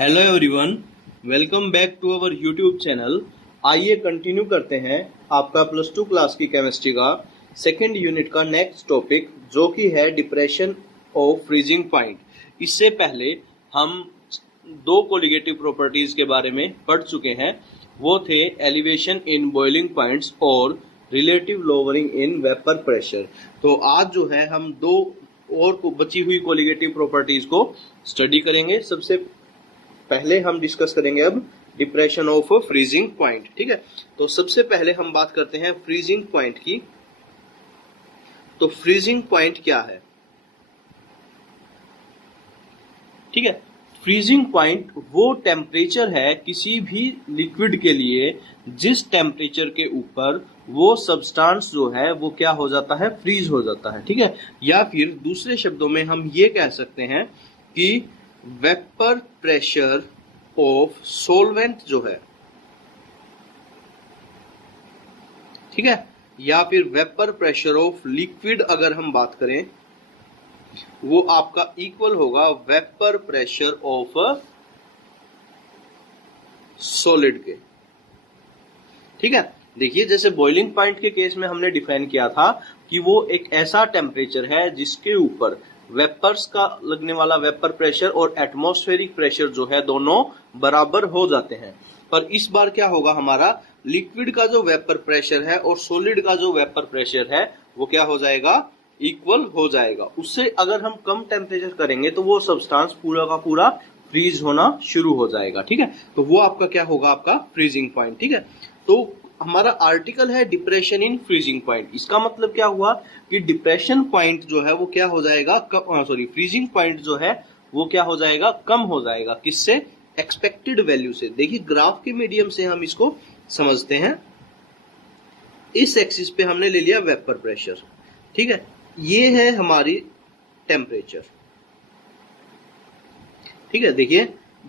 Hello everyone, welcome back to our YouTube channel. आइए continue करते हैं आपका प्लस टू क्लास की केमिस्ट्री का सेकेंड यूनिट का नेक्स्ट टॉपिक, जो कि है डिप्रेशन ऑफ फ्रीजिंग पॉइंट। इससे पहले हम दो कोलिगेटिव प्रॉपर्टीज के बारे में पढ़ चुके हैं। वो थे एलिवेशन इन बॉइलिंग पॉइंट्स और relative lowering in vapour pressure. तो आज जो है हम दो और को बची हुई कोलिगेटिव प्रॉपर्टीज को स्टडी करेंगे। सबसे पहले हम डिस्कस करेंगे अब डिप्रेशन ऑफ फ्रीजिंग पॉइंट। ठीक है, तो सबसे पहले हम बात करते हैं फ्रीजिंग पॉइंट की। तो फ्रीजिंग पॉइंट क्या है? ठीक है, फ्रीजिंग पॉइंट वो टेम्परेचर है किसी भी लिक्विड के लिए जिस टेम्परेचर के ऊपर वो सब्सटेंस जो है वो क्या हो जाता है, फ्रीज हो जाता है। ठीक है, या फिर दूसरे शब्दों में हम ये कह सकते हैं कि वेपर प्रेशर ऑफ सॉल्वेंट जो है, ठीक है, या फिर वेपर प्रेशर ऑफ लिक्विड अगर हम बात करें, वो आपका इक्वल होगा वेपर प्रेशर ऑफ सॉलिड के। ठीक है, देखिए जैसे बॉइलिंग पॉइंट के केस में हमने डिफाइन किया था कि वो एक ऐसा टेम्परेचर है जिसके ऊपर वेपर्स का लगने वाला वेपर प्रेशर और एटमॉस्फेरिक प्रेशर जो है दोनों बराबर हो जाते हैं। पर इस बार क्या होगा, हमारा लिक्विड का जो वेपर प्रेशर है और सॉलिड का जो वेपर प्रेशर है वो क्या हो जाएगा, इक्वल हो जाएगा। उससे अगर हम कम टेम्परेचर करेंगे तो वो सब्सटेंस पूरा का पूरा फ्रीज होना शुरू हो जाएगा। ठीक है, तो वो आपका क्या होगा, आपका फ्रीजिंग पॉइंट। ठीक है, तो हमारा आर्टिकल है डिप्रेशन इन फ्रीजिंग पॉइंट। इसका मतलब क्या हुआ कि डिप्रेशन पॉइंट जो है वो क्या हो जाएगा, फ्रीजिंग पॉइंट जो है वो क्या हो जाएगा, कम हो जाएगा। किससे? एक्सपेक्टेड वैल्यू से। देखिए ग्राफ के मीडियम से हम इसको समझते हैं। इस एक्सिस पे हमने ले लिया वेपर प्रेशर। ठीक है, ये है हमारी टेम्परेचर। ठीक है, देखिए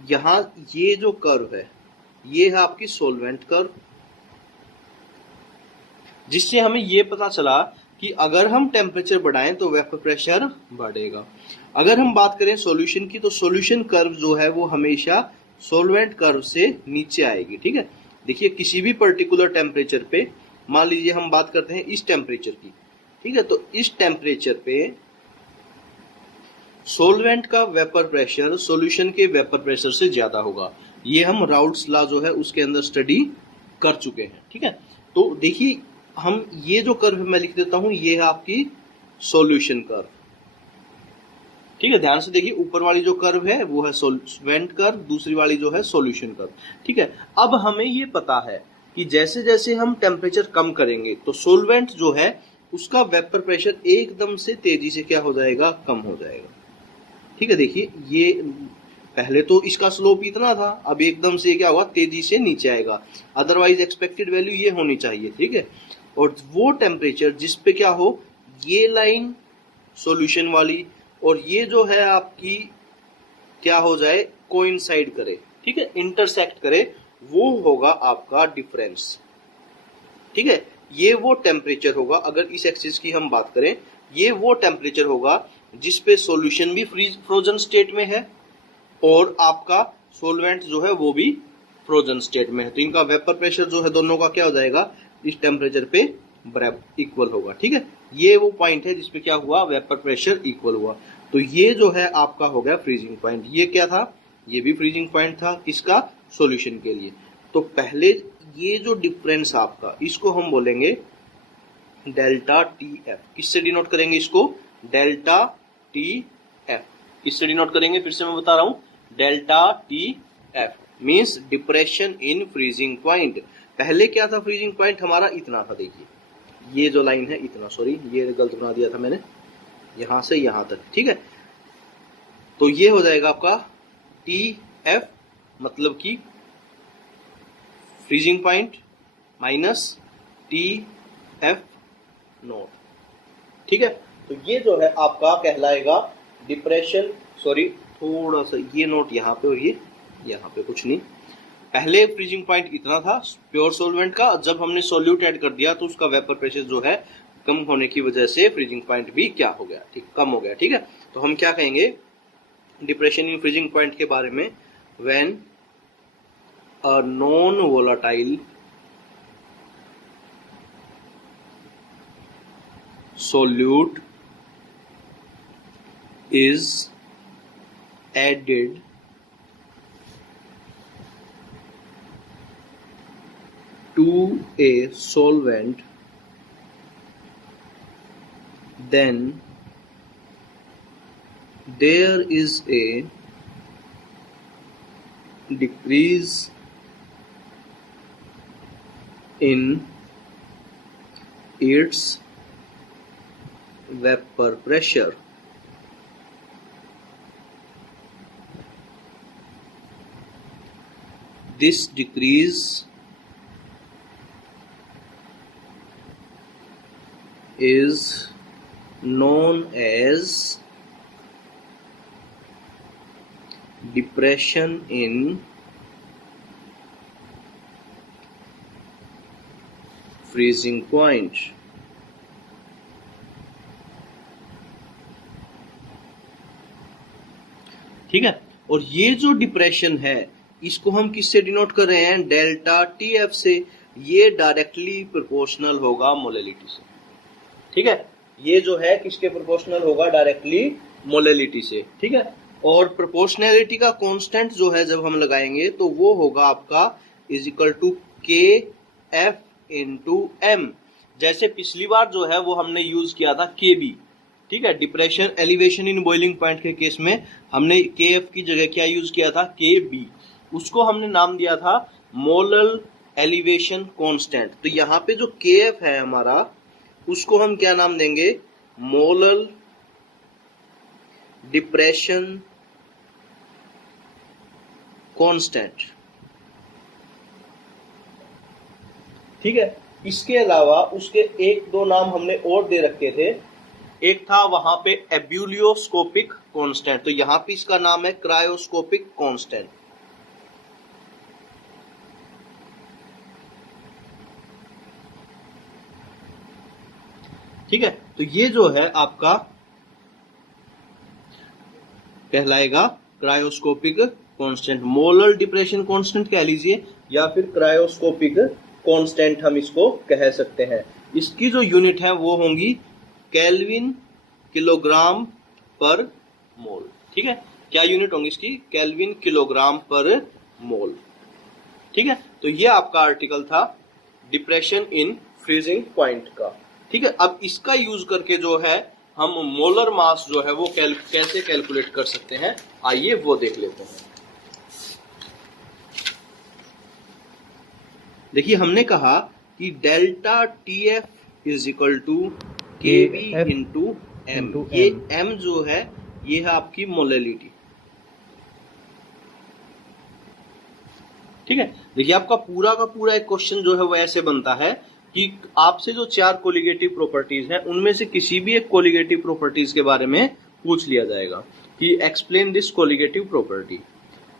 यहां ये जो कर्व है ये है आपकी सॉल्वेंट कर्व, जिससे हमें ये पता चला कि अगर हम टेम्परेचर बढ़ाएं तो वेपर प्रेशर बढ़ेगा। अगर हम बात करें सॉल्यूशन की, तो सॉल्यूशन कर्व जो है वो हमेशा सॉल्वेंट कर्व से नीचे आएगी। ठीक है, देखिए किसी भी पर्टिकुलर टेम्परेचर पे, मान लीजिए हम बात करते हैं इस टेम्परेचर की। ठीक है, तो इस टेम्परेचर पे सॉल्वेंट का वेपर प्रेशर सॉल्यूशन के वेपर प्रेशर से ज्यादा होगा। ये हम राउल्ट्स लॉ जो है उसके अंदर स्टडी कर चुके हैं। ठीक है, तो देखिए हम ये जो कर्व मैं लिख देता हूं, ये है आपकी सॉल्यूशन कर्व। ठीक है, ध्यान से देखिए, ऊपर वाली जो कर्व है वो है सॉल्वेंट कर्व, दूसरी वाली जो है सॉल्यूशन कर्व। ठीक है, अब हमें ये पता है कि जैसे जैसे हम टेम्परेचर कम करेंगे तो सॉल्वेंट जो है उसका वेपर प्रेशर एकदम से तेजी से क्या हो जाएगा, कम हो जाएगा। ठीक है, देखिए ये पहले तो इसका स्लोप इतना था, अब एकदम से क्या होगा, तेजी से नीचे आएगा। अदरवाइज एक्सपेक्टेड वैल्यू ये होनी चाहिए। ठीक है, और वो टेम्परेचर जिस पे क्या हो, ये लाइन सॉल्यूशन वाली और ये जो है आपकी क्या हो जाए, कोइंसाइड करे। ठीक है, इंटरसेक्ट करे, वो होगा आपका डिफरेंस। ठीक है, ये वो टेम्परेचर होगा, अगर इस एक्सिस की हम बात करें, ये वो टेम्परेचर होगा जिस पे सॉल्यूशन भी फ्रोजन स्टेट में है और आपका सॉल्वेंट जो है वो भी फ्रोजन स्टेट में है। तो इनका वेपर प्रेशर जो है दोनों का क्या हो जाएगा, इस टेम्परेचर पे इक्वल होगा। ठीक है, ये वो पॉइंट है जिसपे क्या हुआ, वेपर प्रेशर इक्वल हुआ। तो ये जो है आपका हो गया फ्रीजिंग पॉइंट। ये क्या था, ये भी फ्रीजिंग पॉइंट था, किसका, सॉल्यूशन के लिए। तो पहले ये जो डिफरेंस आपका, इसको हम बोलेंगे डेल्टा टी एफ। किससे डिनोट करेंगे इसको, डेल्टा टी एफ। किससे डिनोट करेंगे, फिर से मैं बता रहा हूं, delta T F means depression in freezing point. पहले क्या था, फ्रीजिंग पॉइंट हमारा इतना था, देखिए ये जो लाइन है इतना, सॉरी ये गलत बना दिया था मैंने, यहां से यहां तक। ठीक है, तो ये हो जाएगा आपका टी एफ, मतलब कि freezing point minus T F note. ठीक है, तो ये जो है आपका कहलाएगा डिप्रेशन, सॉरी थोड़ा सा ये नोट यहाँ पे और ये यहाँ पे, कुछ नहीं। पहले फ्रीजिंग पॉइंट इतना था प्योर सॉल्वेंट का, जब हमने सॉल्यूट ऐड कर दिया तो उसका वेपर प्रेशर जो है कम होने की वजह से फ्रीजिंग पॉइंट भी क्या हो गया, ठीक, कम हो गया। ठीक है, तो हम क्या कहेंगे डिप्रेशन इन फ्रीजिंग पॉइंट के बारे में, when a non-volatile solute is added to a solvent, then there is a decrease in its vapor pressure. This decrease is known as depression in freezing point. ठीक है, और ये जो depression है इसको हम किससे डिनोट कर रहे हैं? डेल्टा टी एफ से। ये डायरेक्टली प्रोपोर्शनल होगा मोलेलिटी से। ठीक है, ये जो है किसके प्रोपोर्शनल होगा? डायरेक्टली मोलेलिटी से। ठीक है, और प्रोपोर्शनैलिटी का कांस्टेंट जो है जब हम लगाएंगे तो वो होगा आपका इज इक्वल टू के एफ इंटू एम। जैसे पिछली बार जो है वो हमने यूज किया था के बी। ठीक है, depression elevation in boiling point के केस में हमने के एफ की जगह क्या यूज किया था? के बी। उसको हमने नाम दिया था मोलल एलिवेशन कांस्टेंट। तो यहाँ पे जो के एफ है हमारा उसको हम क्या नाम देंगे? Molal depression constant. ठीक है, इसके अलावा उसके एक दो नाम हमने और दे रखे थे। एक था वहां पे एब्यूलियोस्कोपिक कांस्टेंट, तो यहां पे इसका नाम है क्रायोस्कोपिक कांस्टेंट। ठीक है, तो ये जो है आपका कहलाएगा cryoscopic constant. Molar depression constant कह लीजिए या फिर क्रायोस्कोपिक कांस्टेंट हम इसको कह सकते हैं। इसकी जो यूनिट है वो होंगी केल्विन किलोग्राम पर मोल। ठीक है, क्या यूनिट होंगी इसकी? केल्विन किलोग्राम पर मोल। ठीक है, तो ये आपका आर्टिकल था डिप्रेशन इन फ्रीजिंग पॉइंट का। ठीक है, अब इसका यूज करके जो है हम मोलर मास जो है वो कैसे कैलकुलेट कर सकते हैं, आइए वो देख लेते हैं। देखिए, हमने कहा कि delta T F is equal to K B into M. ये एम जो है ये है आपकी मोलेलिटी। ठीक है, देखिए आपका पूरा का पूरा एक क्वेश्चन जो है वो ऐसे बनता है कि आपसे जो चार कोलिगेटिव प्रॉपर्टीज हैं उनमें से किसी भी एक कोलिगेटिव प्रॉपर्टीज के बारे में पूछ लिया जाएगा कि एक्सप्लेन दिस कोलिगेटिव प्रॉपर्टी।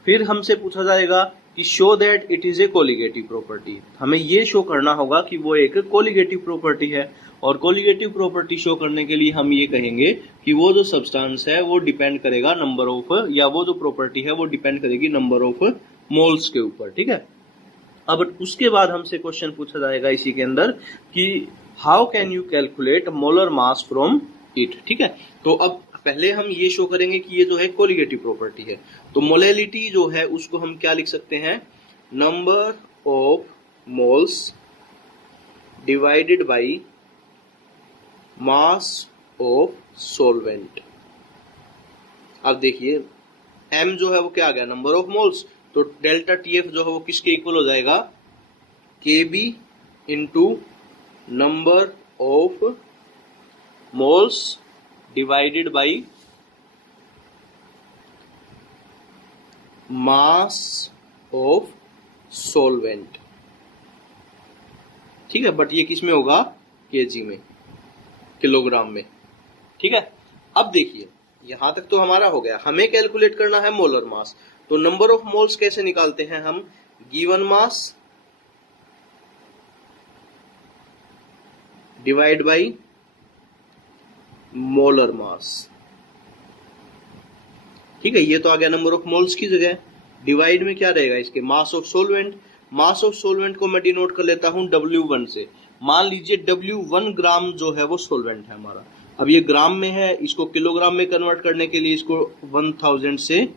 फिर हमसे पूछा जाएगा कि show that it is a colligative property. हमें ये शो करना होगा कि वो एक कोलिगेटिव प्रॉपर्टी है, और कोलिगेटिव प्रॉपर्टी शो करने के लिए हम ये कहेंगे कि वो जो सब्सटेंस है वो डिपेंड करेगा नंबर ऑफ, या वो जो प्रॉपर्टी है वो डिपेंड करेगी नंबर ऑफ मोल्स के ऊपर। ठीक है, अब उसके बाद हमसे क्वेश्चन पूछा जाएगा इसी के अंदर कि how can you calculate molar mass from it. ठीक है, तो अब पहले हम ये शो करेंगे कि ये जो है कोलिगेटिव प्रॉपर्टी है। तो मोलेलिटी जो है उसको हम क्या लिख सकते हैं? Number of moles divided by mass of solvent. अब देखिए m जो है वो क्या आ गया? Number of moles. तो डेल्टा टी एफ जो है वो किसके इक्वल हो जाएगा? K B into number of moles divided by mass of solvent. ठीक है, बट ये किस में होगा? केजी में, किलोग्राम में। ठीक है, अब देखिए यहां तक तो हमारा हो गया। हमें कैलकुलेट करना है मोलर मास। तो नंबर ऑफ मोल्स कैसे निकालते हैं हम? Given mass divide by molar mass. ठीक है, ये तो आ गया नंबर ऑफ मोल्स की जगह। डिवाइड में क्या रहेगा इसके mass of solvent. Mass of solvent को मैं डिनोट कर लेता हूं W1 से। मान लीजिए W1 ग्राम जो है वो सोलवेंट है हमारा। अब ये ग्राम में है, इसको किलोग्राम में कन्वर्ट करने के लिए इसको 1000 से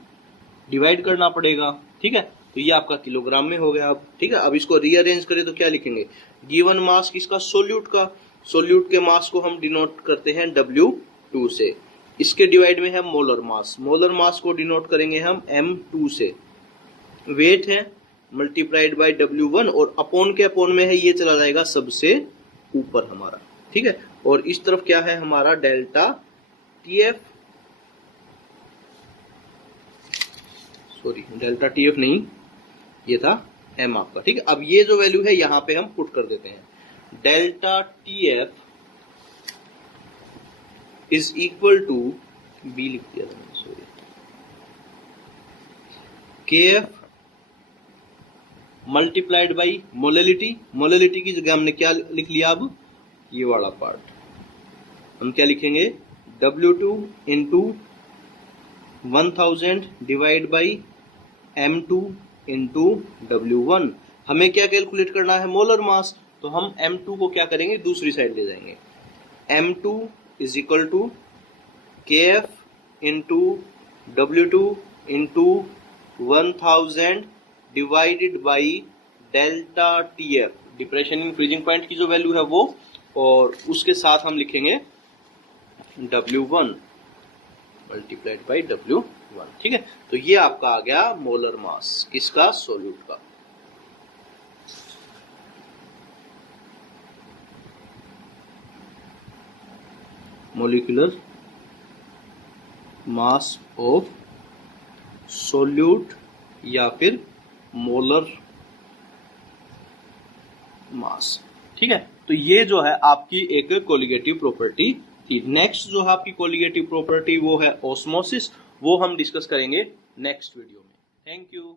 डिवाइड करना पड़ेगा, ठीक है। तो ये आपका किलोग्राम में हो गया अब, ठीक है। अब इसको रीअरेंज करें तो क्या लिखेंगे, गिवन मास किसका, सोल्यूट का। सोल्यूट के मास को हम डिनोट करते हैं W2 से। इसके डिवाइड में है मोलर मास। मोलर मास को डिनोट करेंगे हम M2 से। वेट है मल्टीप्लाइड बाय W1 और अपॉन के अपॉन में है, ये चला जाएगा सबसे ऊपर हमारा, ठीक है। और इस तरफ क्या है हमारा delta TF, sorry delta TF नहीं, ये था M आपका, ठीक है। अब ये जो वैल्यू है यहां पे हम पुट कर देते हैं। Delta TF is equal to, B लिख दिया था मैंने, sorry, KF multiplied by molality. Molality की जगह हमने क्या लिख लिया, अब ये वाला पार्ट हम क्या लिखेंगे, W2 into 1000 divide by M2 into W1। हमें क्या कैलकुलेट करना है, मोलर मास। तो हम M2 को क्या करेंगे, दूसरी साइड ले जाएंगे। M2 is equal to KF into W2 into 1000 divided by delta TF, depression in freezing point की जो वैल्यू है वो, और उसके साथ हम लिखेंगे W1 मल्टीप्लाइड बाई W1, ठीक है। तो ये आपका आ गया मोलर मास किसका, सोल्यूट का। मोलिकुलर मास ऑफ सोल्यूट या फिर मोलर मास, ठीक है। तो ये जो है आपकी एक कोलिगेटिव प्रॉपर्टी थी। नेक्स्ट जो है आपकी कोलिगेटिव प्रॉपर्टी वो है ऑस्मोसिस, वो हम डिस्कस करेंगे नेक्स्ट वीडियो में। Thank you.